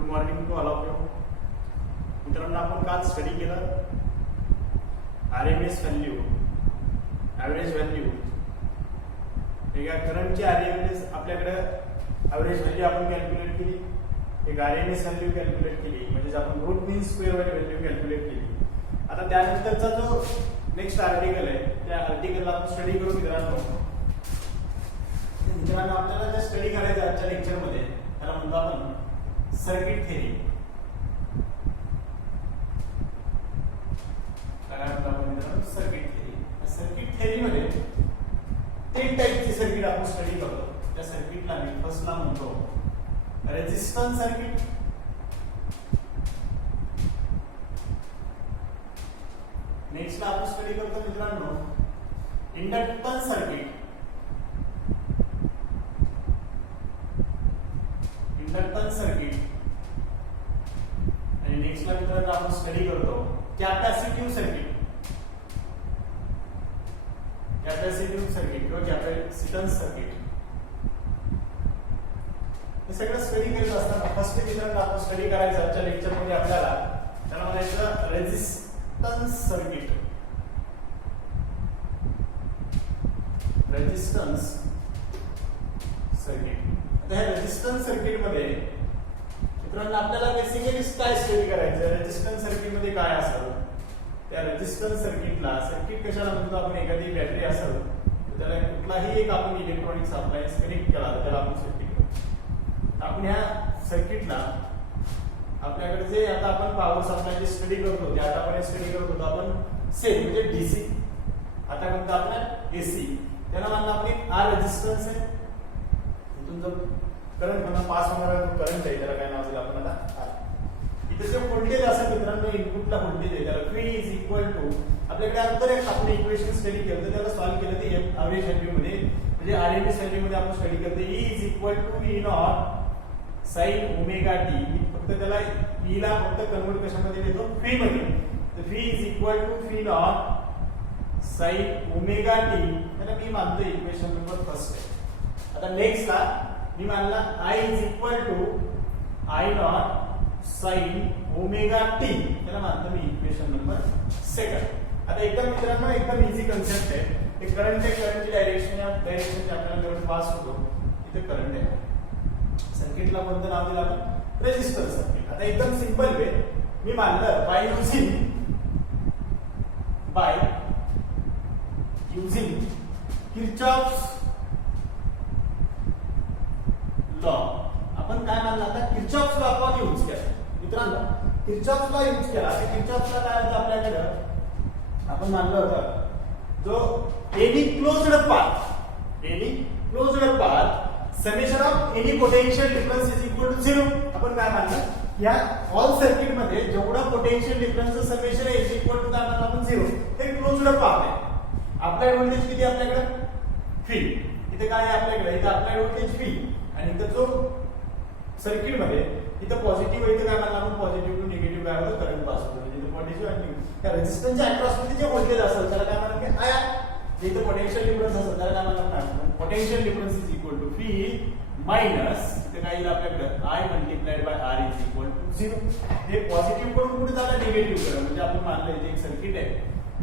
Good morning to all of you. मित्रांनो, आपण काल स्टडी केलं आरएमएस व्हॅल्यू, ॲव्हरेज व्हॅल्यू. एका करंटची आरएमएस आपल्याकडे ॲव्हरेज व्हॅल्यू आपण कॅल्क्युलेट केली, एक आरएमएस व्हॅल्यू कॅल्क्युलेट केली, म्हणजे आपण रूट मीन स्क्वेअर वाली व्हॅल्यू कॅल्क्युलेट केली. आता त्यानंतरचा जो नेक्स्ट आर्टिकल आहे त्या आर्टिकलला आपण स्टडी करू. मित्रांनो आपल्याला जे स्टडी करायचं आजच्या लेक्चरमध्ये त्याला म्हणतो आपण सर्किट थेरी. काय म्हणतो आपण मित्रांनो? Circuit theory. सर्किट थेरीमध्ये तीन टाईपची सर्किट आपण स्टडी करतो. त्या सर्किटला मी फर्स्टला म्हणतो रेजिस्टन्स सर्किट, नेक्स्टला आपण स्टडी करतो मित्रांनो इंडक्टन्स सर्किट, इंडक्टन्स सर्किट, आणि नेक्स्टला मित्रांनो आपण स्टडी करतो कॅपॅसिटिव्ह सर्किट, कॅपॅसिटिव्ह सर्किट किंवा कॅपॅसिटन्स सर्किट. हे सगळं स्टडी करत असताना फर्स्ट मित्रांनो आपण स्टडी करायचं आजच्या लेक्चरमध्ये आपल्याला त्याला म्हणायचं रेजिस्टन्स सर्किट. Resistance circuit. आता ह्या रेजिस्टन्स सर्किट मध्ये मित्रांनो आपल्याला बेसिकली काय स्टडी करायचं? रेजिस्टन्स सर्किट मध्ये काय असेल? त्या रेजिस्टन्स सर्किटला सर्किट कशाला म्हणतो आपण? एखादी बॅटरी असेल तर त्याला कुठलाही एक आपण इलेक्ट्रॉनिक्स अप्लायन्स कनेक्ट केला तर त्याला आपण सर्किट म्हणतो. आपण ह्या सर्किटला आपल्याकडे जे आता आपण पॉवर सप्लायची स्टडी करतो ते आतापर्यंत स्टडी करत होतो आपण सेम म्हणजे डीसी. आता म्हणतो आपण एसी. त्याला म्हणलं आपण आर रेजिस्टन्स आहे. इथून जो करंट म्हणा पास होणारा करंट आहे त्याला काय नाव दिलं आपण आता आर. इथे जे व्होल्टेज असेल मित्रांनो इनपुटला व्होल्टेज आहे त्याला V इज इक्वल टू आपल्याकडे अगोदर एक आपण इक्वेशन स्टडी केलं तर त्याला सॉल्व्ह केलं ते ॲव्हरेज व्हॅल्यू मध्ये म्हणजे आरएमएस व्हॅल्यू मध्ये आपण स्टडी करतो E is equal to E naught sin omega T. फक्त त्याला E ला फक्त कन्वर्ट कशामध्ये देतो? V मध्ये. तर V is equal to V not sin omega T. त्याला मी मानतो इक्वेशन नंबर फर्स्ट आहे. आता नेक्स्ट ला मी मानला I is equal to I not sin omega T. त्याला मानतो मी इक्वेशन नंबर सेकंड. आता एकदम मित्रांनो एकदम इझी कन्सेप्ट आहे. एक करंट आहे, करंटची डायरेक्शन आपल्याला करंट पास होतो. इथे करंट आहे. सर्किटला कोणतं नाव दिलं आपण? Resistance circuit. आता एकदम सिंपल वे मी मानलं बाय युजिंग किर्चॉफ्स लॉ. आपण काय मानलं? आता किर्चॉफ्स लॉ आपण यूज केला मित्रांनो. किर्चॉफ्स लॉ यूज केला तर किर्चॉफ्स लॉ काय होतं आपल्याकडे? आपण मानलं होतं जो any closed path summation of any potential difference is equal to 0. आपण काय मानलं? या ऑल सर्किट मध्ये जेवढा पोटेन्शियल डिफरन्सचं समेशन आहे इज इक्वल टू काय मानलं आपण? 0. हे क्लोज्ड पाथ आहे. अप्लाइड व्होल्टेज किती आपल्याकडे? V. इथे काय आहे आपल्याकडे? इथे अप्लाइड व्होल्टेज V आणि इथे जो सर्किट मध्ये इथे पॉझिटिव्ह आहे. इथे काय मानलं आपण? पॉझिटिव्ह टू निगेटिव्ह काय होतं? करंट पास होतो. म्हणजे इथे पॉझिटिव्ह आणि त्या रेझिस्टन्सच्या अक्रॉस मध्ये जे व्होल्टेज असेल त्याला काय म्हणतात? की आय. इथे पोटेन्शियल डिफरन्स असेल त्याला काय म्हणतात? Potential difference is equal to V minus इथे काय येईल आपल्याकडे? I multiplied by R is equal to 0. हे पॉझिटिव्ह कडून कुठे झालं? निगेटिव्ह कडे. म्हणजे आपण मानलं इथे एक सर्किट आहे.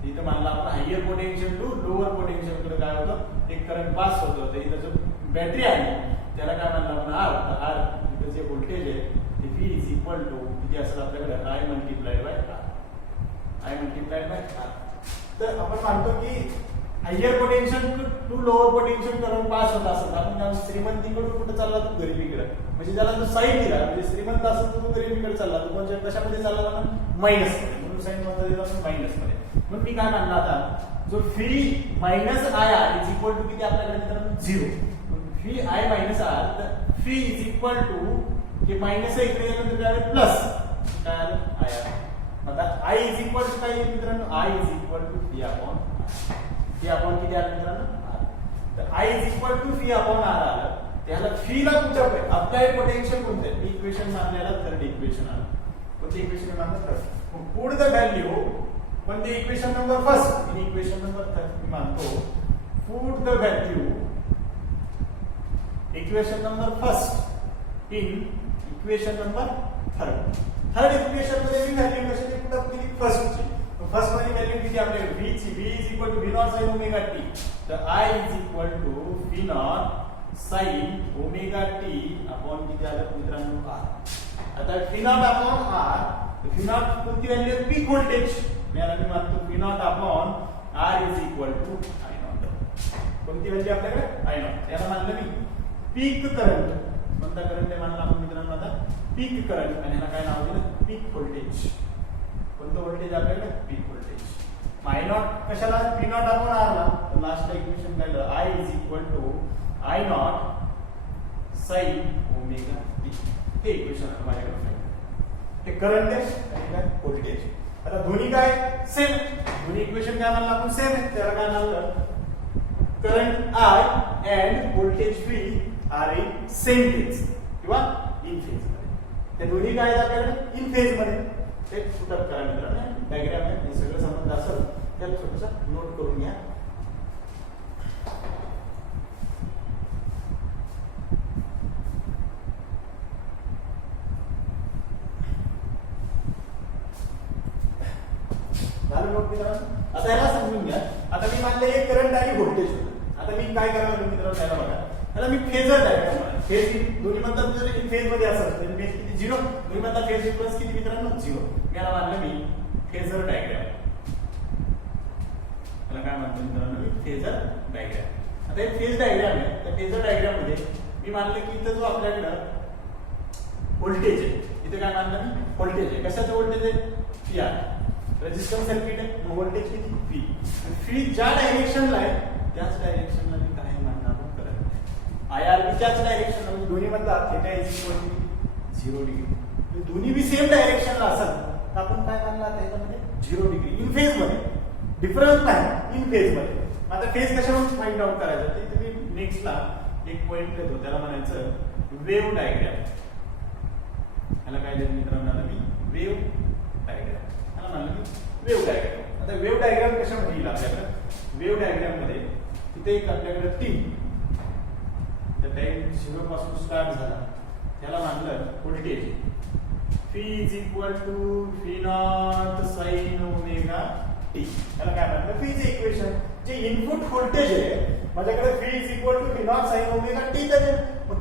इथे मानलं आपण higher potential to lower potential कडे काय होतं? एक करंट पास होतं. तर इथे जो बॅटरी आहे त्याला काय मानलं आपण? R. इथे जे व्होल्टेज आहे ते V इज इक्वल टू किती असेल आपल्याकडे? I multiplied by R. I multiplied by R. तर आपण मानतो की higher potential to lower potential current pass होत असेल आपण त्या श्रीमंतीकडून कुठे चालला? तू गरिबीकडे. म्हणजे ज्याला जो साईन दिला म्हणजे श्रीमंत असेल तर तू गरिबीकडे चालला. तू म्हणजे कशामध्ये चालला ना? मायनस मध्ये. म्हणून साईन मध्ये दिला आपण मायनस मध्ये. म्हणून मी काय मानला आता जो V minus I R is equal to किती आपल्याकडे मित्रांनो? 0. V I मायनस आर तर V इज इक्वल टू हे मायनस आहे इकडे गेल्यानंतर काय आलं? प्लस काय आलं? I R. आता I इज इक्वल टू काय मित्रांनो? I is equal to V upon V upon किती आलं मित्रांनो? R. तर I is equal to V upon R आलं. त्याला V ला कुठं अप्लाइड पोटेन्शियल कोणते? मी इक्वेशन मानलेला थर्ड इक्वेशन आलं. कोणते इक्वेशन मानलं? थर्ड. पुट द व्हॅल्यू पण ते equation number first in equation number third मी मानतो put the value equation number first in equation number third equation मध्ये मी व्हॅल्यू कशाची पुट अप केली फर्स्टची. फर्स्ट मध्ये व्हॅल्यू किती आपल्याकडे v ची. v is equal to v not sin omega t. तर I is equal to v not sin omega t upon किती आलं मित्रांनो r. आता v not upon r, v naught कोणती व्हॅल्यू आहे पीक व्होल्टेज. मी मानतो v not upon r is equal to I naught. कोणती व्हॅल्यू आपल्याकडे I नॉट. याला मानलं मी पीक करंट. कोणता करंट आहे मानला आपण मित्रांनो आता पीक करंट. आणि ह्याला काय नाव दिलं पीक व्होल्टेज. कोणतं व्होल्टेज आपल्याकडे पीक व्होल्टेज. I नॉट कशाला v नॉट अपॉन r ला. तर लास्ट इक्वेशन काय झालं I is equal to I not sin omega t. हे इक्वेशन आहे माझ्याकडे. हे करंट आहे आणि काय व्होल्टेज. आता दोन्ही काय सेम. दोन्ही इक्वेशन काय म्हणलं आपण सेम आहे. त्याला काय म्हणलं current I and voltage V are in same phase किंवा इन फेज मध्ये. ते दोन्ही काय आहेत आपल्याकडे इन फेज मध्ये. ते पुट अप करा मित्रांनो. डायग्राम आहे हे सगळं समजलं असेल तर थोडंसं नोट करून घ्या. झालं नोट मित्रांनो. आता याला समजून घ्या. आता मी मानलं हे करंट आणि व्होल्टेज होतं. आता मी काय करणार मित्रांनो त्याला बघा. त्याला मी फेजर डायग्राम म्हणा. फेज दोन्ही म्हणतात जर फेज मध्ये असेल तर फेज किती 0. दोन्ही म्हणतात फेज डिफरन्स किती मित्रांनो 0. याला मानलं मी फेजर डायग्राम. याला काय म्हणतो मित्रांनो मी फेजर डायग्राम. आता हे फेज डायग्राम आहे. त्या फेजर डायग्राम मध्ये मी मानलं की इथं जो आपल्याकडं व्होल्टेज आहे इथे काय मानलं मी व्होल्टेज आहे. कशाचं व्होल्टेज आहे PR. रेजिस्टन्स सर्किट आहे. व्होल्टेज किती V. V ज्या डायरेक्शनला आहे त्याच डायरेक्शनला मी काय मानणार आपण करंट. IR बी त्याच डायरेक्शनला. म्हणजे दोन्ही म्हणतात theta is equal to 0 degree. दोन्ही बी सेम डायरेक्शनला असेल तर आपण काय मानणार त्याच्यामध्ये 0 डिग्री इन फेज मध्ये. डिफरन्स नाही इन फेज मध्ये. आता फेज कशावर फाइंड आउट करायचं ते तुम्ही नेक्स्टला एक पॉइंट देतो त्याला म्हणायचं वेव्ह डायग्राम. याला काय देतो मित्रांनो मी वेव्ह डायग्राम. याला म्हणलं मी वेव्ह डायग्राम. आता वेव्ह डायग्राम कशामध्ये येईल आपल्याकडे. वेव्ह डायग्राम मध्ये तिथे एक आपल्याकडे टी तर टाइम 0 पासून स्टार्ट झाला. त्याला मानलं voltage V is equal to V not sin omega t. याला काय म्हणतात V चे इक्वेशन. जे इनपुट व्होल्टेज आहे माझ्याकडे V is equal to V not sin omega t. त्याचे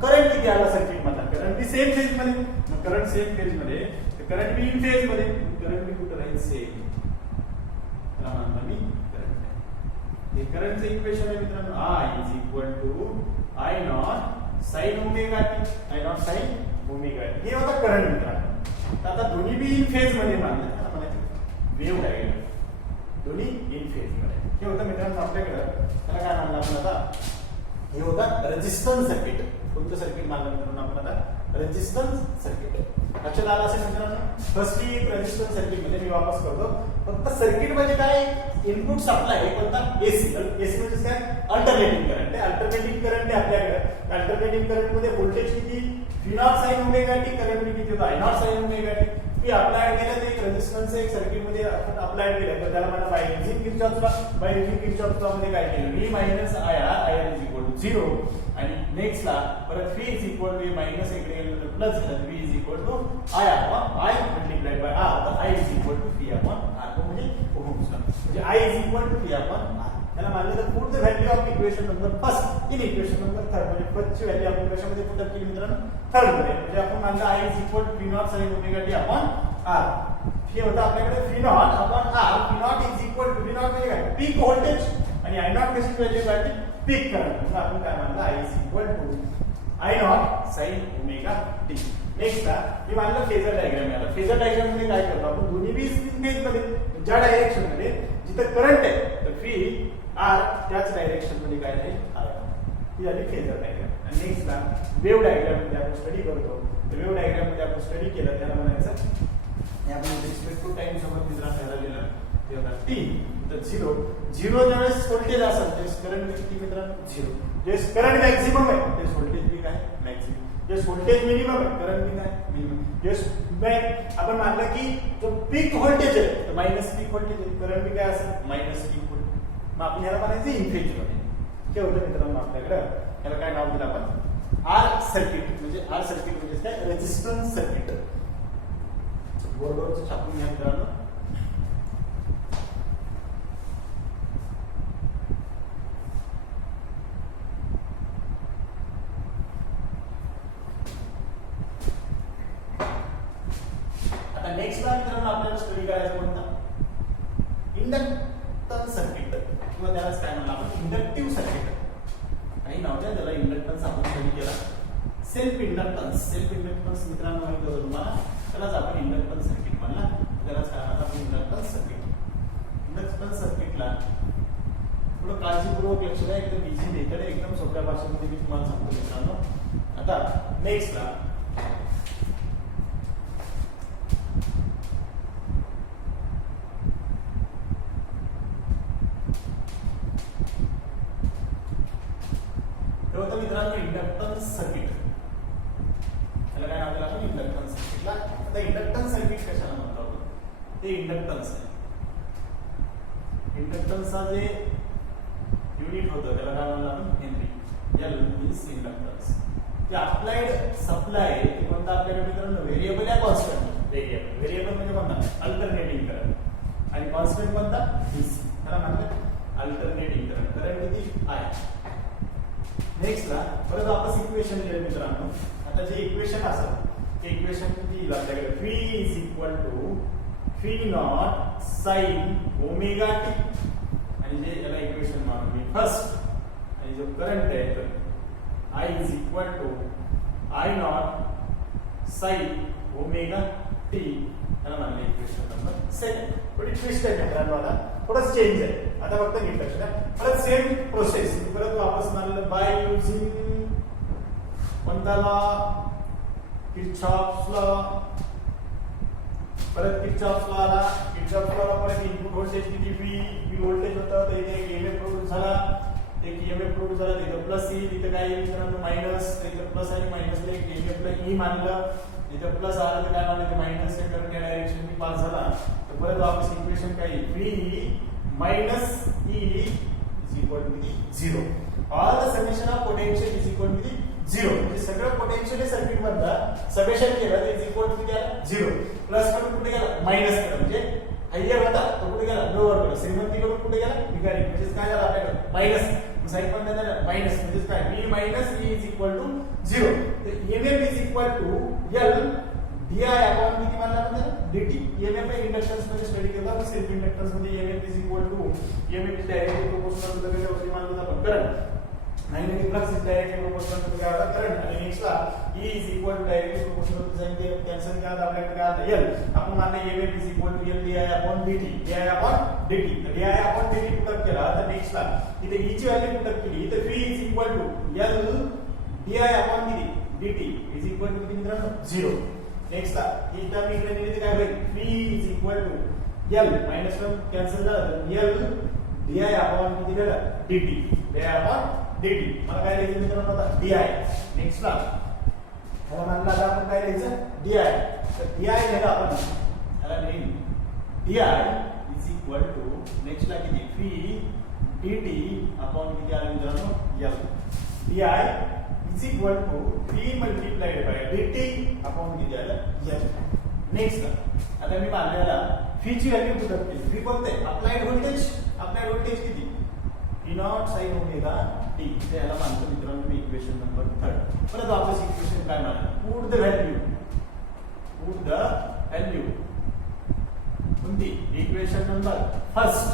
करंट किती आला सर्किट मधला. करंट बी सेम फेज मध्ये. करंट सेम फेज मध्ये करंट बी इन फेज मध्ये. करंट बी कुठे राहील सेम. त्याला म्हणतो मी करंट. हे करंटचे इक्वेशन आहे मित्रांनो I is equal to I not sin omega t. I not sin omega t. हे होता करंट मित्रांनो. आता दोन्ही बी इन फेज मध्ये मानलं त्याला म्हणायचं वेव्ह डायग्राम. दोन्ही इन फेज मध्ये. हे होतं मित्रांनो आपल्याकडे. त्याला काय मानलं आपण आता हे होता रेजिस्टन्स सर्किट. कोणतं सर्किट मानलं मित्रांनो आपण आता रेजिस्टन्स सर्किट. लक्षात आलं असेल मित्रांनो. फर्स्टली एक रेजिस्टन्स सर्किट मध्ये मी वापस करतो. फक्त सर्किट म्हणजे काय इनपुट सप्लाय आहे कोणता AC. AC म्हणजे काय अल्टरनेटिंग करंट आहे. अल्टरनेटिंग करंट आहे आपल्याकडे. अल्टरनेटिंग करंट मध्ये व्होल्टेज किती V not sin omega t. Current किती होता I not sin omega t. Me apply केलं ते एक रेजिस्टन्स एक सर्किट मध्ये आपण अप्लाय केलं तर त्याला मला बाय युजिंग किर्चॉफ्स लॉ मध्ये काय केलं V minus IR is equal to 0. आणि नेक्स्ट ला परत V is equal to minus इकडे गेलं प्लस झालं V is equal to I upon I multiplied by R. तर I is equal to V upon R म्हणजे ओहम्स लॉ. म्हणजे I is equal to V upon R. त्याला मानलं तर put the value of equation number first in equation number third. म्हणजे first ची value आपण कशामध्ये पुट अप केली मित्रांनो थर्ड मध्ये. म्हणजे आपण मानलं I is equal to V not sin omega t upon R. हे होतं आपल्याकडे V not upon R. V not is equal to V not म्हणजे काय पीक व्होल्टेज आणि I नॉट कशी व्हॅल्यू काढली पीक करंट. म्हणून आपण काय मानलं I is equal to I not sin omega t. Next ला मी मानलं फेजर डायग्राम. आता फेजर डायग्राम मध्ये काय करतो आपण दोन्ही बी फेज मध्ये ज्या डायरेक्शन मध्ये जिथे करंट आहे तर V R त्याच डायरेक्शन मध्ये काय आहे I. ही झाली फेजर डायग्राम. आणि नेक्स्ट ला वेव्ह डायग्राम मध्ये आपण स्टडी करतो. वेव्ह डायग्राम मध्ये आपण स्टडी केलं त्याला म्हणायचं हे आपण रिस्पेक्ट टू टाइम सोबत मित्रांनो ठरवलेलं ते होता t. तर 0 ज्यावेळेस व्होल्टेज असेल त्यावेळेस करंट किती मित्रांनो 0. ज्यावेळेस करंट मॅक्सिमम आहे त्यावेळेस व्होल्टेज बी काय मॅक्सिमम. ज्यावेळेस व्होल्टेज मिनिमम आहे करंट बी काय मिनिमम. ज्यावेळेस आपण मानलं की जो पीक व्होल्टेज आहे तर मायनस पीक व्होल्टेज आहे. करंट बी काय असेल मायनस पीक व्होल्टेज. मग आपण ह्याला म्हणायचं इन फेज मध्ये. हे होतं मित्रांनो आपल्याकडे. याला काय नाव दिलं आपण R सर्किट. म्हणजे R सर्किट म्हणजे काय रेजिस्टन्स सर्किट. बोर्डवरच छापून घ्या मित्रांनो. आता नेक्स्ट ला मित्रांनो आपल्याला स्टडी करायचं कोणता, इंडक्टन्स सर्किट किंवा त्यालाच काय म्हणलं आपण इंडक्टिव्ह सर्किट. आणि नव्हत्या त्याला इंडक्टन्स आपण स्टडी केला. सेल्फ इंडक्टन्स मित्रांनो माहित होतं तुम्हाला, त्यालाच आपण इंडक्टन्स सर्किट म्हणला. त्यालाच काय म्हणतात आपण इंडक्टन्स सर्किट. इंडक्टन्स सर्किटला थोडं काळजीपूर्वक लक्ष द्या, एकदम इझी मेथड आहे, एकदम सोप्या भाषेमध्ये मी तुम्हाला सांगतो मित्रांनो. आता नेक्स्टला मित्रांनो इंडक्टन्स सर्किट, त्याला काय नाव दिलं आपण इंडक्टन्स सर्किटला. आता इंडक्टन्स सर्किट कशाला म्हणतो आपण, ते इंडक्टन्स आहे. इंडक्टन्सचा जे युनिट होतं त्याला काय म्हणलं आपण हेनरी. L means inductance. जे अप्लाइड सप्लाय ते कोणता आपल्याकडे मित्रांनो व्हेरिएबल या कॉन्स्टंट. व्हेरिएबल म्हणजे कोणता अल्टरनेटिंग करंट आणि कॉन्स्टंट कोणता डीसी. त्याला म्हणतात अल्टरनेटिंग करंट. करंट किती आहे. नेक्स्ट ला परत वापस इक्वेशन लिहिलं मित्रांनो. आता जे इक्वेशन असेल ते इक्वेशन किती येईल आपल्याकडे, V is equal to V naught sine omega T. आणि जे याला इक्वेशन मानू मी फर्स्ट, आणि जो करंट आहे तर I is equal to I not sine omega T. त्याला मानले इक्वेशन नंबर सेकंड. थोडी ट्विस्ट आहे मित्रांनो, आता थोडं चेंज आहे. आता फक्त नीट लक्ष द्या. परत सेम प्रोसेस परत वापस मानलं बाय युजिंग कोणता लॉ, किर्चॉफ्स लॉ. परत किर्चॉफ्स लॉ आला. किर्चॉफ्स लॉ परत इनपुट व्होल्टेज किती V व्होल्टेज होतं, तर इथे एक ईएमएफ प्रोड्यूस झाला. एक ईएमएफ प्रोड्यूस झाला, तिथं प्लस येईल, तिथं काय येईल मित्रांनो मायनस. इथं प्लस आणि मायनसला एक ईएमएफ ला ई मानलं, इथं प्लस आलं तर काय मानलं ते मायनस आहे, करंट या डायरेक्शन पास झाला. तर परत वापस इक्वेशन काय येईल, V minus E is equal to 0. All the summation of potential is equal to 0. म्हणजे सगळं पोटेन्शियल सर्किट मधलं समेशन केलं तर इज इक्वल टू 0. प्लस कडून कुठे गेला मायनस कडे, म्हणजे हायर होता तो कुठे गेला लोअर कडे. श्रीमंती कडून कुठे गेला भिकारी. म्हणजे काय झालं आपल्याकडे मायनस. साईड पण झालं मायनस, म्हणजे काय V minus E is equal to 0. तर EMF is equal to L di upon किती मानला आपण dt. EMF इंडक्टन्स मध्ये स्टडी केला. सेल्फ इंडक्टन्स मध्ये EMF is equal to EMF is directly proportional to the velocity मानलं आपण current. Magnetic flux is directly proportional to काय होता करंट. आणि नेक्स्ट ला E is equal to directly proportional to sine ते cancel केला तर आपल्याकडे काय आलं L. आपण मानले EMF is equal to L di upon dt. di upon dt. तर di अपॉन dt पुटअप केला तर नेक्स्ट ला इथे E ची व्हॅल्यू पुटअप केली तर V is equal to L di upon dt is equal to किती मित्रांनो 0. नेक्स्ट ला ही टर्म इकडे नेली काय होईल, V is equal to L minus 1 cancel झालं L di अपॉन किती झालं dt. di अपॉन dt मला काय लिहायचं मित्रांनो आता di. नेक्स्ट ला मला मानला आता आपण काय लिहायचं di. तर di लिहिलं आपण त्याला लिहिलं di is equal to next ला किती V dt अपॉन किती आलं मित्रांनो L. di is equal to V multiplied by dt upon किती आलं L. नेक्स्ट आता मी मानलेला V ची व्हॅल्यू पुट केली. V कोणते अप्लाइड व्होल्टेज. अप्लाइड व्होल्टेज किती V naught sine omega t. त्याला मानतो मित्रांनो मी इक्वेशन नंबर 3. परत वापस इक्वेशन काय मानलं, पुट द व्हॅल्यू कोणती इक्वेशन नंबर फर्स्ट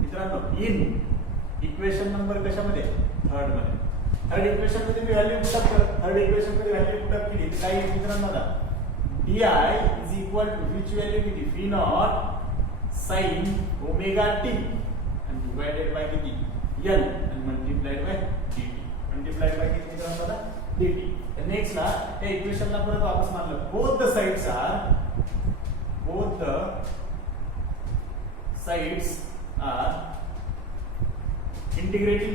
मित्रांनो इन इक्वेशन नंबर कशामध्ये थर्ड मध्ये. थर्ड इक्वेशन मध्ये मी व्हॅल्यू पुटअप कर. थर्ड इक्वेशन मध्ये व्हॅल्यू पुटअप केली तर काय मित्रांनो आता di is equal to V ची व्हॅल्यू किती V naught sine omega t आणि डिवाइडेड बाय किती L आणि multiplied by dt. Multiplied by किती मित्रांनो आता dt. तर नेक्स्ट ला त्या इक्वेशनला परत वापस मानलं both the sides are integrating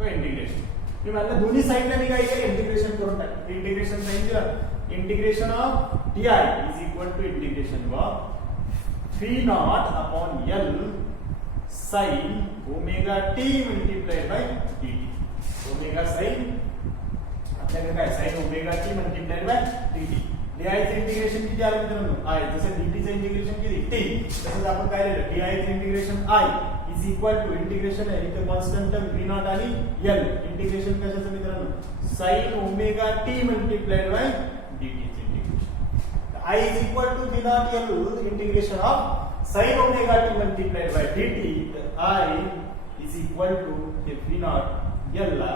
integration. मी म्हणलं दोन्ही साइडला मी काय केलं इंटिग्रेशन करून टाक. इंटिग्रेशन साइन दिलं. Integration of di is equal to integration of V not upon L sine omega t multiplied by dt. Omega sine आपल्याकडे काय sine omega t multiplied by dt. डीआयचं इंटिग्रेशन किती आलं मित्रांनो आय, जसं डीटीचं इंटिग्रेशन किती T, तसंच आपण काय लिहिलं डीआयचं integration I is equal to integration आहे इथे कॉन्स्टंट टर्म व्ही नॉट आणि एल, इंटिग्रेशन कशाचं मित्रांनो sine omega T multiplied by डीटीचं integration. I is equal to V not L integration of sine omega T multiplied by DT, I is equal to हे V not L ला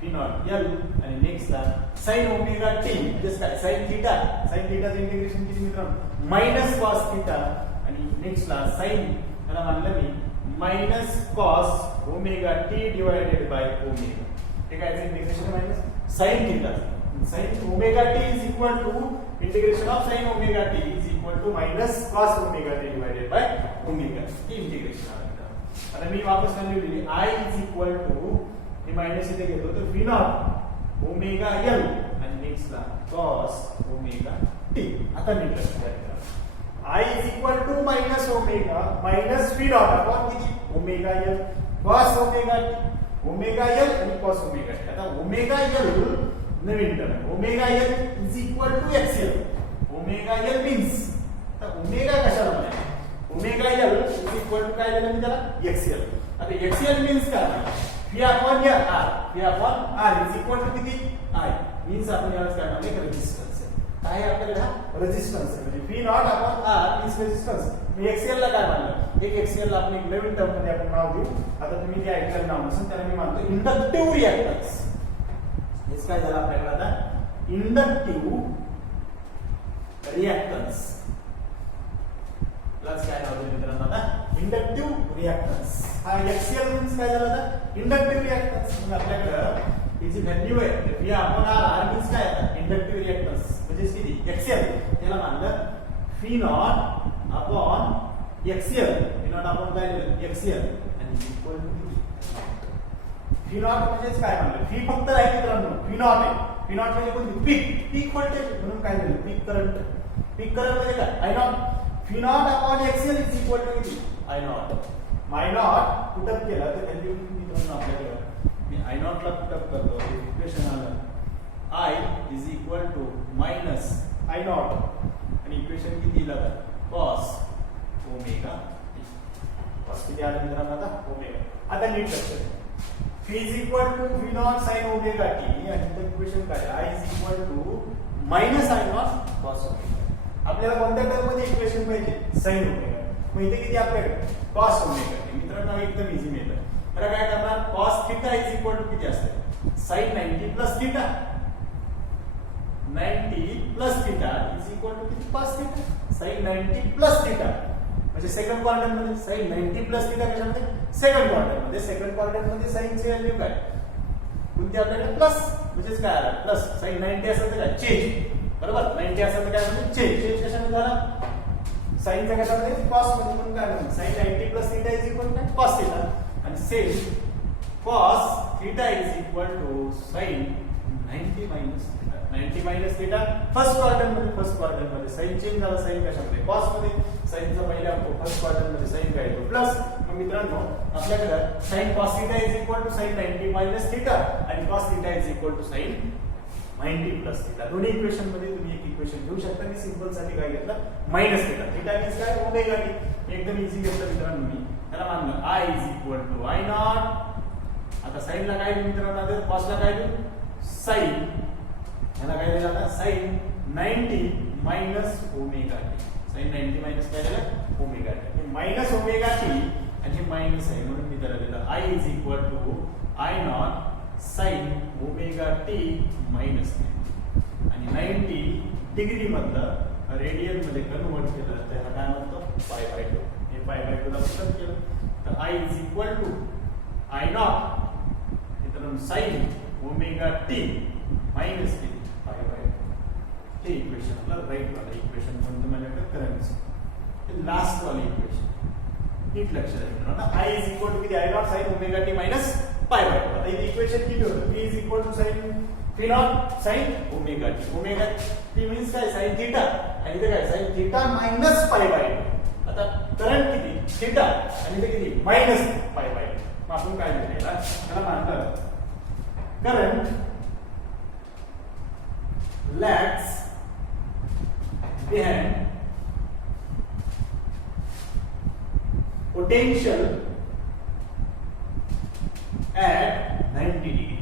V not L आणि next ला sine omega T म्हणजे काय sine थीटाचं integration किती मित्रांनो minus cos theta आणि नेक्स्ट ला साइन त्याला मानलं मी minus cos omega T divided by omega, हे काय integration minus sine theta sine omega T is equal to integration of sine omega T is equal to minus cos omega T divided by omega, हे integration आलं. आता मी वापस value दिली I is equal to हे minus इथे घेतो तर व्ही नॉट ओमेगा एल आणि नेक्स्ट ला कॉस ओमेगा टी. आता नीट लक्षात घ्या I is equal to minus omega minus V not upon किती omega L cos omega T, omega L आणि कॉस ओमेगा टी. आता ओमेगा एल नवीन term omega L is equal to XL, omega L means आता omega कशाला म्हणायचं omega L is equal to काय लिहिलं मी त्याला एक्सएल. आता एक्सएल मीन्स काय V upon R, V upon R is equal to किती I means आपण याला काय म्हणतो एक रेझिस्टन्स आहे. काय आपल्याला रेझिस्टन्स आहे म्हणजे V not upon R is resistance. Me XL ला काय मानलं एक एक्सएल ला आपण एक नवीन टर्म मध्ये आपण नाव देऊ. आता तुम्ही ते ऐकलं नाव नसेल त्याला मी मानतो इंडक्टिव्ह रिएक्टन्स. हेच काय झालं आपल्याला आता इंडक्टिव्ह रिएक्टन्स प्लस काय नाव देऊ मित्रांनो आता इंडक्टिव्ह रिएक्टन्स. हा एक्सएल मीन्स काय झालं आता इंडक्टिव्ह रिएक्टन्स. मग आपल्याकडे ही जी व्हॅल्यू आहे V अपॉन R मीन्स काय आता इंडक्टिव्ह रिएक्टन्स म्हणजे किती एक्सएल त्याला मानलं V not upon XL, V not upon काय लिहिलं एक्सएल आणि इक्वल टू V नॉट म्हणजेच काय मानलं V फक्त राहील मित्रांनो V नॉट आहे. V नॉट म्हणजे कोणती पीक व्होल्टेज म्हणून काय लिहिलं पीक करंट म्हणजे काय I naught V not upon XL is equal to किती I नॉट. माय नॉट पुटअप केला तर व्हॅल्यू मित्रांनो आपल्याकडे मी I नॉट ला पुटअप करतो इक्वेशन आलं I is equal to minus I naught आणि इक्वेशन किती दिलं cos ओमेगा t. cos किती आलं मित्रांनो आता ओमेगा. आता नीट लक्षात V is equal to V not sin omega t आणि इथे इक्वेशन काय I is equal to minus I naught cos omega. आपल्याला कोणत्या टर्म मध्ये इक्वेशन पाहिजे sin ओमेगा. मग इथे किती आपल्याकडे cos ओमेगा t. मित्रांनो एकदम इझी मेथड. तर काय करणार cos theta is equal to किती असते sin 90 plus theta 90 plus theta is equal to किती cos theta sin 90 plus theta म्हणजे सेकंड क्वाड्रंट मध्ये sin 90 प्लस थीटा कशामध्ये सेकंड क्वाड्रंट मध्ये. सेकंड क्वाड्रंट मध्ये sin ची व्हॅल्यू काय कोणती आपल्याकडे प्लस म्हणजेच काय आलं प्लस sin 90 असेल तर काय चेंज बरोबर 90 असेल तर काय म्हणजे चेंज कशामध्ये झाला sin च्या कशामध्ये cos मध्ये म्हणून काय म्हणतात sin 90 plus theta is equal to cos theta आणि same cos theta is equal to sin 90 minus theta 90 minus theta first quadrant मध्ये sin चेंज झाला sin कशामध्ये cos मध्ये sin चा पहिला फर्स्ट क्वाड्रंट मध्ये sin काय येतो प्लस. मग मित्रांनो आपल्याकडे sin cos theta is equal to sin 90 minus theta आणि cos theta is equal to sin 90 plus theta. दोन्ही इक्वेशन मध्ये तुम्ही एक इक्वेशन घेऊ शकता की सिंपल साठी काय घेतलं मायनस थीटा. थीटा मीन्स काय ओमेगा टी. एकदम इझी घेतलं मित्रांनो मी त्याला मानलं I is equal to I naught. आता साइन ला काय देऊ मित्रांनो आता cos ला काय देऊ साइन याला काय दिलं आता sin 90 minus omega T. sin 90 minus काय दिलं ओमेगा टी. हे मायनस ओमेगा टी आणि हे मायनस आहे म्हणून मी त्याला दिलं I is equal to I not sin omega T minus आणि 90 डिग्री मधलं रेडियन मध्ये कन्वर्ट केलं तर हा काय म्हणतो पाय बाय 2. हे पाय बाय 2 ला पुटअप केलं तर I is equal to I naught इथं sin omega T minus pi by 2. हे इक्वेशन आपलं राईट वाला इक्वेशन म्हणतो माझ्याकडे करंट लास्ट वाली इक्वेशन नीट लक्षात ठेवा. I इज इक्वल टू किती I not sin omega T minus pi by 2. आता इथे इक्वेशन किती होतं V is equal to sin V not sin omega T. Omega T means काय sin थीटा आणि इथे काय sin theta minus pi by 2. आता करंट किती थीटा आणि इथे किती मायनस पाय बाय 2. मग आपण काय लिहिलं त्याला मानलं current lags behind potential at 90 degree.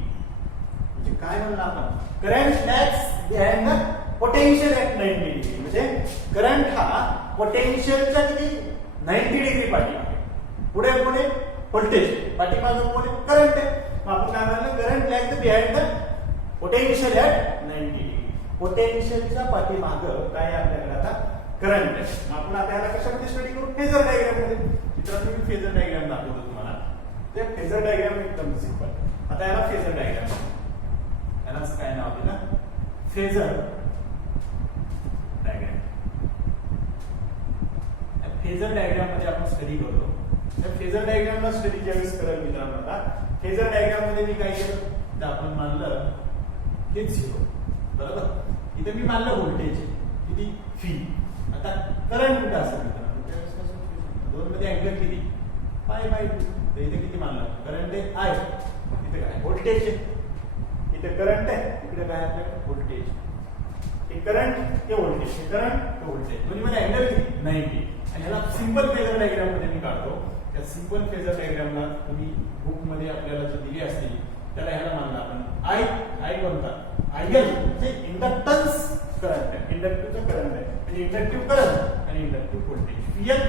म्हणजे काय म्हणलं आपण, current lags behind the potential at 90 degree. म्हणजे करंट हा पोटेन्शियलच्या किती 90 डिग्री पाठीमागे, पुढे पुढे व्होल्टेज पाठीमागे पुढे करंट आहे. मग आपण काय म्हणलं, current lags behind the potential at 90 degree. पोटेन्शियलच्या पाठीमागं काय आहे आपल्याकडे आता, करंट आहे. मग आपण आता याला कशामध्ये स्टडी करू, फेजर डायग्राम मध्ये. चित्रात मी फेजर डायग्राम दाखवतो तुम्हाला. ते फेजर डायग्राम एकदम सिंपल. आता याला फेजर डायग्राम, याला काय नाव दिलं, फेजर डायग्राम. फेजर डायग्राम मध्ये आपण स्टडी करतो. त्या फेजर डायग्रामला स्टडी ज्यावेळेस कराल मित्रांनो, आता फेजर डायग्राम मध्ये मी काय केलं, तर आपण मानलं हे 0, बरोबर. इथे मी मानलं व्होल्टेज किती फी. आता करंट कुठे असेल मित्रांनो, त्यावेळेस कसं दोन मध्ये अँगल किती π/2. तर इथे किती मानलं, करंट आहे I, इथे काय व्होल्टेज आहे, इथे करंट आहे, इकडे काय आपल्याकडे व्होल्टेज. हे करंट हे व्होल्टेज, हे करंट हे व्होल्टेज, दोन्ही मध्ये अँगल किती 90. आणि ह्याला सिंपल फेजर डायग्राम मध्ये मी काढतो. त्या सिंपल फेजर डायग्रामला तुम्ही बुक मध्ये आपल्याला जे दिले असतील त्याला ह्याला मानलं आपण I कोणता, IL म्हणजे इंडक्टन्स करंट आहे, इंडक्टिव्हचं करंट आहे. म्हणजे इंडक्टिव्ह करंट आणि इंडक्टिव्ह व्होल्टेज, PL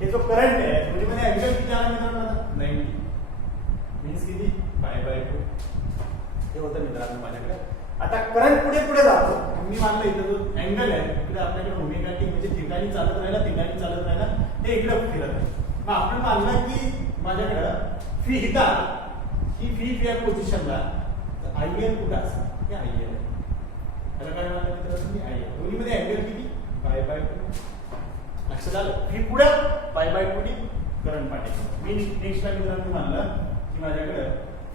हे जो करंट आहे दोन्हीमध्ये अँगल किती आला मित्रांनो, 90 मीन्स किती π/2 हे होतं मित्रांनो माझ्याकडे. आता करंट पुढे पुढे जातो. मी मानलं इथं जो अँगल आहे इकडे आपल्याकडे ओमेगा टी, म्हणजे ठिकाणी चालत राहिला ते इकडे फिरत आहे. मग आपण मानलं की माझ्याकडे फी हिता ही फी या पोझिशनला, IL कुठं असेल, हे IL आहे. त्याला काय मानलं मित्रांनो, IL. दोन्हीमध्ये अँगल किती π/2. लक्षात आलं, फी पुढे π/2 करंट पाठीमागे. मी नेक्स्टला मित्रांनो मानलं की माझ्याकडे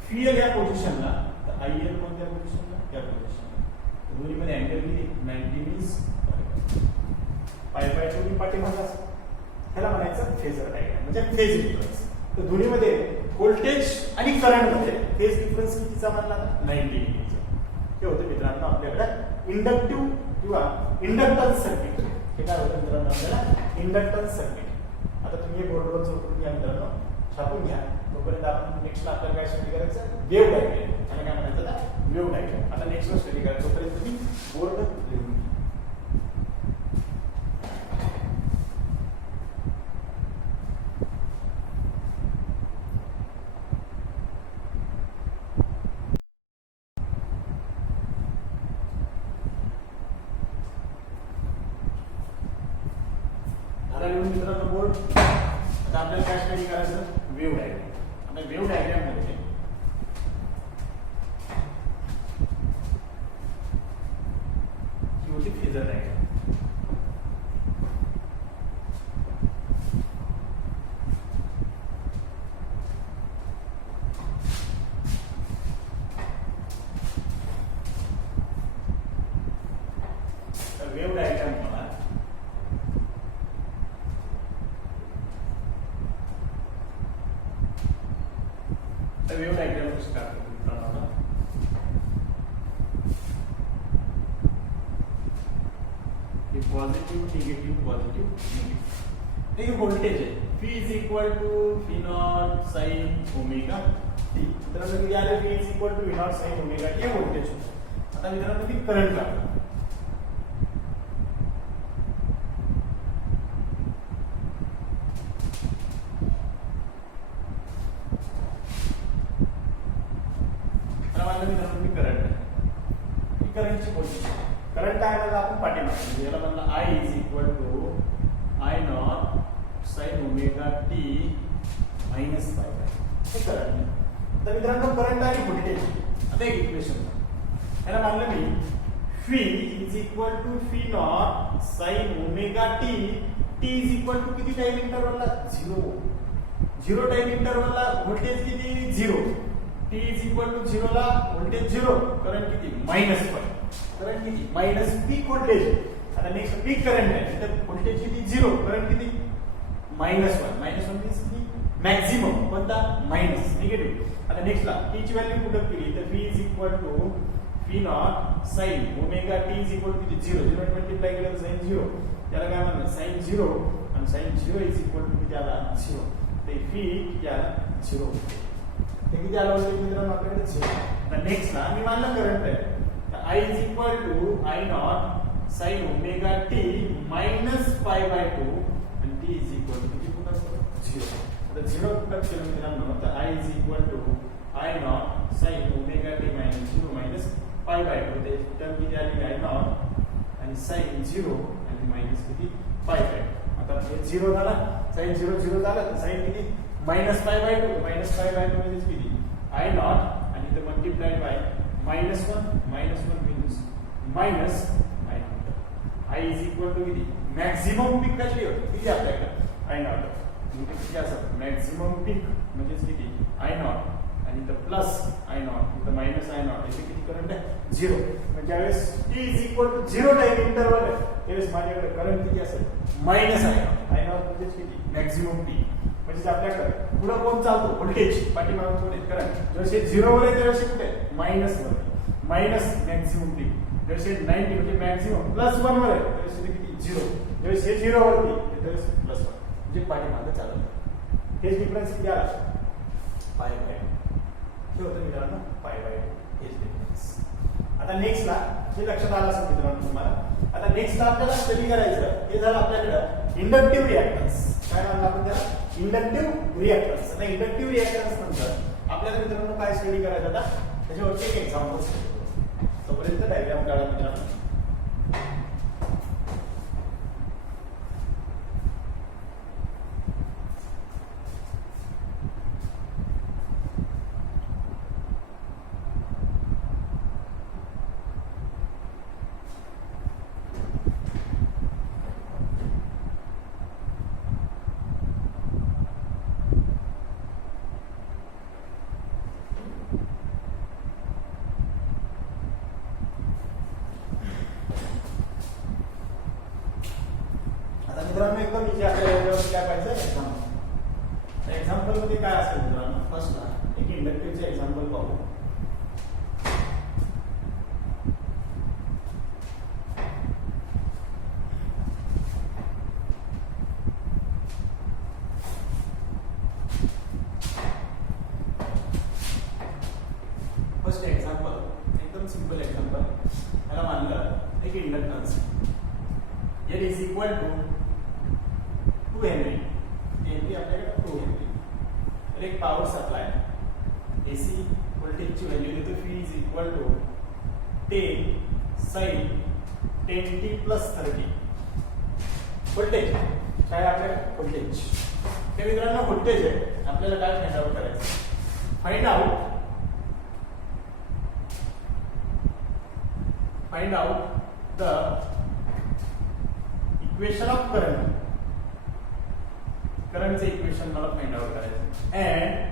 फी या पोझिशनला, तर IL कोणत्या पोझिशनला, त्या पोझिशनला. दोन्हीमध्ये अँगल किती 90 मीन्स π/2 पाठीमागे असं. ह्याला म्हणायचं फेजर डायग्राम म्हणजे फेज डिफरन्स. तर दोन्हीमध्ये व्होल्टेज आणि करंट मध्ये फेज डिफरन्स कितीचा मानला, 90 डिग्रीचा. हे होतं मित्रांनो आपल्याकडे इंडक्टिव्ह किंवा इंडक्टन्स सर्किट. हे काय होतं मित्रांनो आपल्याला, इंडक्टन्स सर्किट. आता तुम्ही हे बोर्डवर चौकून घ्या मित्रांनो, छापून घ्या. तोपर्यंत आपण नेक्स्टला आपल्याला काय स्टडी करायचं, वेव्ह डायग्राम. आणि काय म्हणायचं, वेव्ह डायग्राम. आता नेक्स्टला स्टडी करायचं, तोपर्यंत तुम्ही बोर्ड लिहून घ्या. मित्रांनो बोर्ड. आता आपल्याला काय स्टडी करायचं, वेव्ह डायग्राम. आता वेव्ह डायग्राम मध्ये ही होती फेजर डायग्राम. वेव्ह डायग्राम मला वेव्ह डायग्राम कशी काढतो मित्रांनो, हे पॉझिटिव्ह निगेटिव्ह पॉझिटिव्ह निगेटिव्ह. हे व्होल्टेज आहे, phi is equal to V naught sine omega T. मित्रांनो किती आले, phi is equal to V naught sine omega T हे व्होल्टेज. आता मित्रांनो मी करंट काढतो. करंटची पोझिशन, करंट काय म्हणलं आपण पाठीमागे, याला म्हणलं I is equal to I not sine omega T minus π. हे करंट. तर मित्रांनो करंट आणि व्होल्टेज, आता एक इक्वेशन याला मानलं मी phi is equal to phi not sine omega T. T is equal to किती टाइम इंटरवलला, 0 टाइम इंटरवलला व्होल्टेज किती 0. टी इज इक्वल टू 0 ला व्होल्टेज 0, करंट किती -π. करंट किती मायनस पीक व्होल्टेज. आता नेक्स्ट पीक करंट आहे, तर व्होल्टेज किती 0, करंट किती -1. -1 मीन्स किती कोणता मायनस निगेटिव्ह. आता नेक्स्टला टी ची व्हॅल्यू पुट केली तर v is equal to phi not sine omega T is equal to किती 0 0 मल्टिप्लाय केलं तर साइन 0 त्याला काय म्हणतात साइन 0 आणि साइन 0 इज इक्वल टू किती आला 0 ते फी किती आला 0 ते किती आलं होतं मित्रांनो आपल्याकडे 0 आता नेक्स्ट ला मी मानलं करंट आहे तर I is equal to I not sine omega T minus pi by 2 आणि t इज इक्वल टू किती पुन्हा 0 आता 0 कट केलं मित्रांनो तर I is equal to I not sine omega T minus 0 minus pi by 2 ते टर्म किती आली I नॉट आणि साइन 0 आणि मायनस किती पाय बाय 2 आता हे 0 झाला साइन 0 0 झाला तर साइन किती मायनस पाय बाय 2 म्हणजे किती I नॉट आणि इथे multiplied by -1 means minus I naught I is equal to किती मॅक्सिमम पीक कशी होती किती आपल्याकडे I नॉट म्हणजे किती असं मॅक्सिमम पीक म्हणजे किती I नॉट आणि इथं प्लस I नॉट इथं मायनस I नॉट इथे किती करंट आहे 0 म्हणजे ज्यावेळेस t is equal to 0 time interval आहे त्यावेळेस माझ्याकडे करंट किती असेल मायनस I नॉट म्हणजे किती मॅक्सिमम पीक म्हणजे आपल्याकडे पुढे कोण चालतो व्होल्टेज पाठीमागे पुढे करंट जसे 0 वर आहे त्यावेळेस कुठे मायनस वर मायनस मॅक्सिमम पीक जसे 90 म्हणजे मॅक्सिमम प्लस 1 वर आहे त्यावेळेस किती 0 त्यावेळेस हे 0 वरती त्यावेळेस प्लस 1 म्हणजे पाठीमागे चालतो हेच डिफरन्स किती आला पाय बाय हे होतं मित्रांनो पाय बाय हेच डिफरन्स आता नेक्स्ट ला हे लक्षात आलं असेल मित्रांनो तुम्हाला आता नेक्स्ट ला आपल्याला स्टडी करायचं हे झालं आपल्याकडे इंडक्टिव्ह रिएक्टन्स काय म्हणलं आपण त्याला इंडक्टिव्ह रिएक्टन्स आता इंडक्टिव्ह रिएक्टन्स नंतर आपल्याला मित्रांनो काय स्टडी करायचं आता त्याच्यावरती एक एक्झाम्पल स्टडी करू तोपर्यंत डायग्राम काढा मित्रांनो मित्रांनो एकदम इजी आपल्याला काय पाहिजे एक्झाम्पल एक्झाम्पल मध्ये काय असेल मित्रांनो फर्स्टला एक इंडक्टिव्हचे एक्झाम्पल पाहू फर्स्ट एक्झाम्पल एकदम सिंपल एक्झाम्पल याला मानलं एक inductance L is equal to 2 henry henry आपल्याकडे 2 हेनरी तर एक पॉवर सप्लाय एसी व्होल्टेजची व्हॅल्यू देतो फी is equal to 10 sine 10t प्लस 30 व्होल्टेज काय आपल्याकडे व्होल्टेज ते मित्रांनो व्होल्टेज आहे आपल्याला काय फाइंड आउट करायचं find out the equation of करंटचे इक्वेशन मला फाइंड आउट करायचं अँड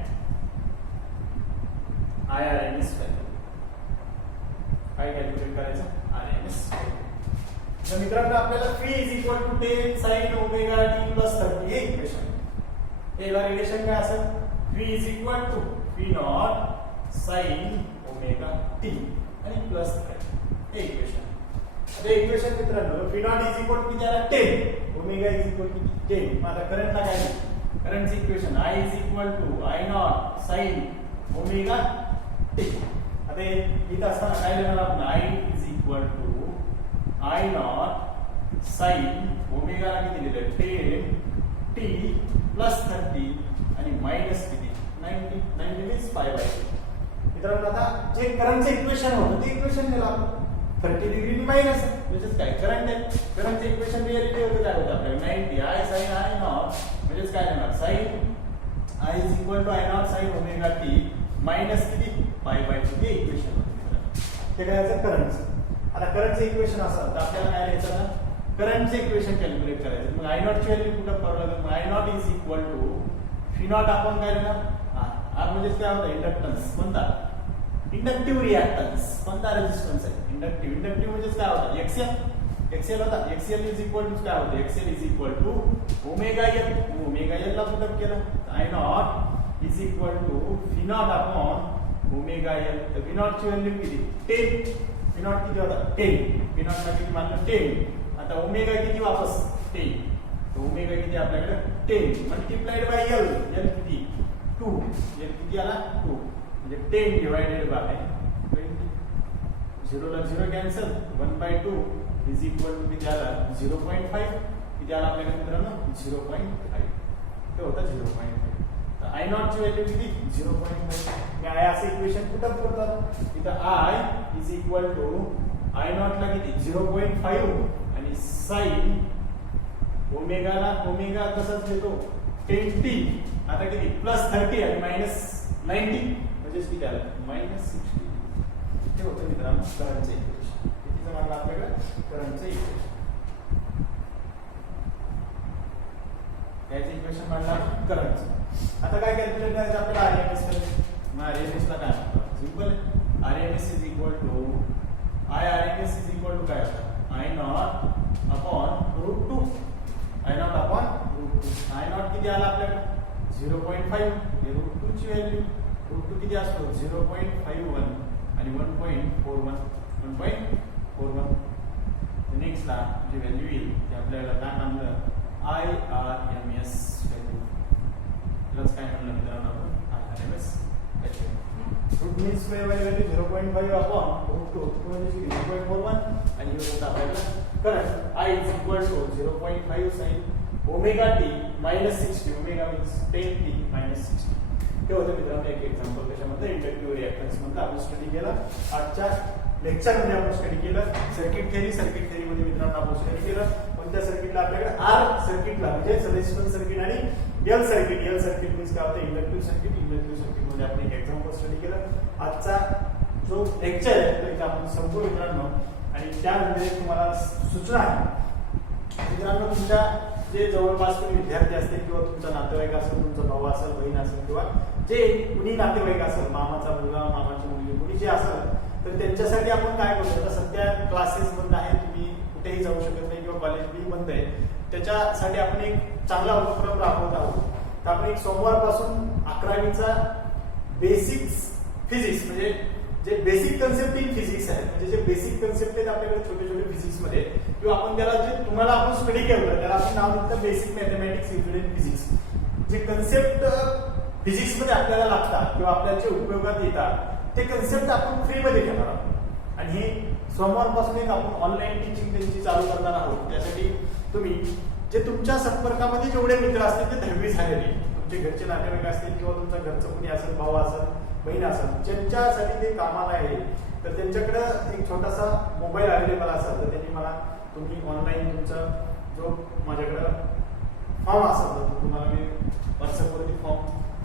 RMS व्हॅल्यू काय कॅल्क्युलेट करायचं RMS तर मित्रांनो आपल्याला phi is equal to 10 sine omega T plus 30 हे इक्वेशन याला रिलेशन काय असेल phi is equal to phi not sine omega T आणि प्लस 30 हे इक्वेशन ते इक्वेशन मित्रांनो phi naught is equal to किती आला 10 ओमेगा इज इक्वल टू 10 माझा करंटला काय करंटचे equation I is equal to I not sine omega T आता इथं असताना काय लिहिणार आपण I is equal to I not sine omega ला किती दिले 10 t प्लस 30 आणि मायनस किती 90 मीन्स पाय बाय मित्रांनो आता जे करंटचे इक्वेशन होतं ते इक्वेशन दिलं आपण 30 डिग्री मायनस म्हणजे काय करंट आहे करंटचे इक्वेशन रिअलिटी होतं काय होतं आपल्याला 90 I sin I नॉट म्हणजे काय येणार sin I is equal to I not sin omega t minus किती पाय बाय 2 हे इक्वेशन होतं ते काय याचं करंटचं आता करंटचं इक्वेशन असेल तर आपल्याला काय लिहायचं ना करंटचं इक्वेशन कॅल्क्युलेट करायचं मग I नॉट ची व्हॅल्यू कुठं पडलं मग I naught is equal to V naught आपण काय लिहिणार R म्हणजे काय होतं इंडक्टन्स कोणता इंडक्टिव्ह रिएक्टन्स कोणता रेजिस्टन्स आहे इंडक्टिव्ह म्हणजे काय होतं XL होता XL इज इक्वल टू काय होतं XL is equal to omega L ला पुट अप केलं I naught is equal to V not upon omega L. तर V नॉट ची व्हॅल्यू किती 10. V नॉट किती होता 10. V नॉट ला किती मानलं 10. आता ओमेगा किती वापस 10. तर ओमेगा किती आपल्याकडे 10 मल्टिप्लाइड बाय एल. एल किती 2. एल किती आला 2 म्हणजे 10 डिवायडेड बाय 20. 0 ला 0 कॅन्सल 1/2 इज इक्वल टू किती आला 0.5. किती आला आपल्याकडे मित्रांनो 0.5. ते होता 0.5. तर आय नॉट ची व्हॅल्यू किती 0.5. मी आय असं इक्वेशन कुठं करतात इथं I is equal to I naught ला किती 0.5 आणि साइन ओमेगाला ओमेगा तसंच देतो 10t. आता किती +30 आणि -90 म्हणजे किती आलं -60. ते होतं मित्रांनो करंटचं इक्वेशन. कितीचं मानलं आपल्याकडे करंटचं इक्वेशन. याचं इक्वेशन मानलं करंटचं. आता काय कॅल्क्युलेट करायचं आपल्याला आरएमएस कडे. मग आरएमएस ला काय म्हणतात सिंपल आहे. RMS is equal to I. RMS is equal to काय होतं I naught upon √2. I naught upon √2. I naught किती आला आपल्याकडे 0.5. हे √2 ची व्हॅल्यू √2 किती असतो 0.51 आणि 1.41. 1.41. नेक्स्ट ला जी व्हॅल्यू येईल ते आपल्याला काय मानलं IRMS व्हॅल्यू. प्लस काय म्हणलं मित्रांनो आपण IRMS value. Root mean square value 0.5 upon √2 म्हणजे 0.41 आणि हे होतं आपल्याला current. I is equal to 0.5 sin omega t -60. Omega means 10t -60. हे होतं मित्रांनो एक एक्झाम्पल. कशामध्ये इंडक्टिव्ह रिएक्टन्स मध्ये आपण स्टडी केला. आजच्या लेक्चर मध्ये आपण स्टडी केलं सर्किट थेअरी. सर्किट थेअरी मध्ये मित्रांनो आपण स्टडी केलं कोणत्या सर्किटला आपल्याकडे आर सर्किटला म्हणजे रेझिस्टन्स सर्किट आणि L circuit. L circuit means काय होतं इंडक्टिव्ह सर्किट. इंडक्टिव्ह सर्किट मध्ये आपण एक एक्झाम्पल स्टडी केलं. आजचा जो लेक्चर आहे तो इथे आपण संपू मित्रांनो. आणि त्यामध्ये तुम्हाला सूचना आहे मित्रांनो तुमच्या जे जवळपास तुम्ही विद्यार्थी असतील किंवा तुमचा नातेवाईक असेल तुमचा भाऊ असेल बहीण असेल किंवा जे कुणी नातेवाईक असेल मामाचा मुलगा मामाची मुलगी कुणी जे असेल तर त्यांच्यासाठी आपण काय करू आता सध्या क्लासेस बंद आहे. तुम्ही कुठेही जाऊ शकत नाही किंवा कॉलेज बी बंद आहे. त्याच्यासाठी आपण एक चांगला उपक्रम राबवत आहोत. तर आपण एक सोमवारपासून 11वीचा बेसिक्स फिजिक्स म्हणजे जे बेसिक कन्सेप्ट इन फिजिक्स आहे म्हणजे जे बेसिक कन्सेप्ट आहेत आपल्याकडे छोटे छोटे फिजिक्स मध्ये किंवा आपण त्याला जे तुम्हाला आपण स्टडी केलं त्याला आपण नाव दिलं बेसिक मॅथमॅटिक्स इंक्लुडिंग फिजिक्स. जे कन्सेप्ट फिजिक्स मध्ये आपल्याला लागतात किंवा आपल्याला जे उपयोगात येतात ते कन्सेप्ट आपण फ्री मध्ये घेणार आहोत. आणि हे सोमवारपासून एक आपण ऑनलाईन टीचिंग त्यांची चालू करणार आहोत. त्यासाठी तुम्ही जे तुमच्या संपर्कामध्ये जेवढे मित्र असतील ते 10वी झालेले तुमचे घरचे नातेवाईक असतील किंवा तुमच्या घरचं कुणी असेल भाऊ असेल बहीण असेल ज्यांच्यासाठी ते कामाला आहे तर त्यांच्याकडे एक छोटासा मोबाईल अवेलेबल असेल तर त्यांनी मला तुम्ही ऑनलाईन तुमचा जो माझ्याकडे फॉर्म असेल तर तुम्हाला मी व्हॉट्सअपवरती फॉर्म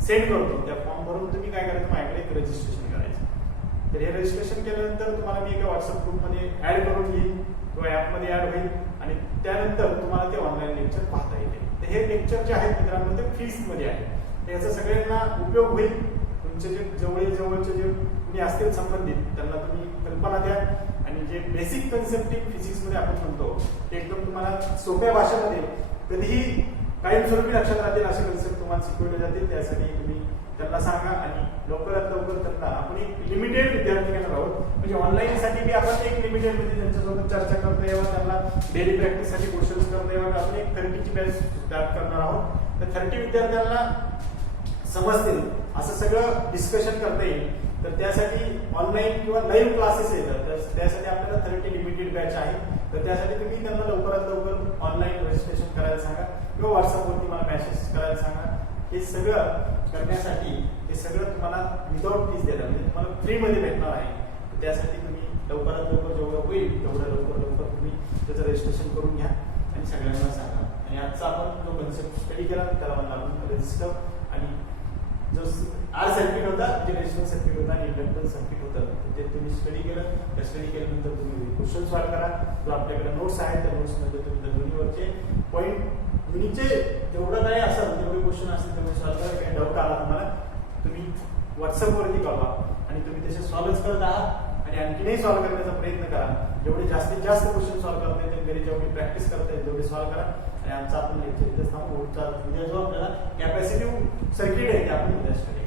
सेंड करतो. त्या फॉर्म भरून तुम्ही काय करायचं माझ्याकडे एक रजिस्ट्रेशन करायचं. तर हे रजिस्ट्रेशन केल्यानंतर तुम्हाला मी एका व्हॉट्सअप ग्रुपमध्ये ऍड करून घेईन किंवा ॲपमध्ये ऍड होईल आणि त्यानंतर तुम्हाला ते ऑनलाईन लेक्चर पाहता येईल. तर हे लेक्चर जे आहेत मित्रांनो ते फीसमध्ये आहे. याचा सगळ्यांना उपयोग होईल. तुमचे जे जवळचे जे कुणी असतील संबंधित त्यांना तुम्ही कल्पना द्या आणि जे बेसिक कन्सेप्ट इन फिजिक्स मध्ये आपण म्हणतो ते एकदम तुम्हाला सोप्या भाषेमध्ये कधीही कायमस्वरूपी लक्षात राहतील असे कन्सेप्ट तुम्हाला शिकवले जातील. त्यासाठी तुम्ही त्यांना सांगा आणि लवकरात लवकर त्यांना आपण एक लिमिटेड विद्यार्थी घेणार आहोत. म्हणजे ऑनलाईन साठी बी आपण एक लिमिटेड मध्ये त्यांच्यासोबत चर्चा करता यावं त्यांना डेली प्रॅक्टिस साठी क्वेश्चन्स करता यावं आपण एक 30ची बॅच स्टार्ट करणार आहोत. तर 30 विद्यार्थ्यांना समजतील असं सगळं डिस्कशन करता येईल. तर त्यासाठी ऑनलाईन किंवा लाईव्ह क्लासेस येतात तर त्यासाठी आपल्याला 30 लिमिटेड बॅच आहे. तर त्यासाठी तुम्ही त्यांना लवकरात लवकर ऑनलाईन रजिस्ट्रेशन करायला सांगा किंवा व्हॉट्सअपवरती मला मेसेज करायला सांगा. हे सगळं करण्यासाठी हे सगळं तुम्हाला विदाउट फीस देणार म्हणजे तुम्हाला फ्रीमध्ये भेटणार आहे. तर त्यासाठी तुम्ही लवकरात लवकर जेवढं होईल तेवढं लवकर तुम्ही त्याचं रजिस्ट्रेशन करून घ्या आणि सगळ्यांना सांगा. आणि आजचा आपण जो कन्सेप्ट स्टडी केला त्याला म्हणला आपण रेजिस्टर आणि जो आर सर्किट होता जे रेजिस्टन्स सर्किट होता आणि इंडक्टन्स सर्किट होतं ते तुम्ही स्टडी केलं. त्या स्टडी केल्यानंतर तुम्ही क्वेश्चन सॉल्व्ह करा. जो आपल्याकडे नोट्स आहेत त्या नोट्समध्ये तुम्ही त्या दोन्हीवरचे पॉईंट दोन्हीचे जेवढं काही असेल जेवढे क्वेश्चन असतील तेवढे सॉल्व्ह करा. काही डाऊट आला तुम्हाला तुम्ही व्हॉट्सअपवरती कळवा आणि तुम्ही त्याचे सॉल्व्हच करत आहात आणि आणखीनही सॉल्व्ह करण्याचा प्रयत्न करा. जेवढे जास्तीत जास्त क्वेश्चन सॉल्व्ह करता येतील घरी जेवढी प्रॅक्टिस करता येईल तेवढे सॉल्व्ह करा. आणि आमचा आपण लेक्चर इथेच थांबू. उद्या जो आपल्याला कॅपॅसिटिव्ह सर्किट आहे ते आपण उद्या स्टडी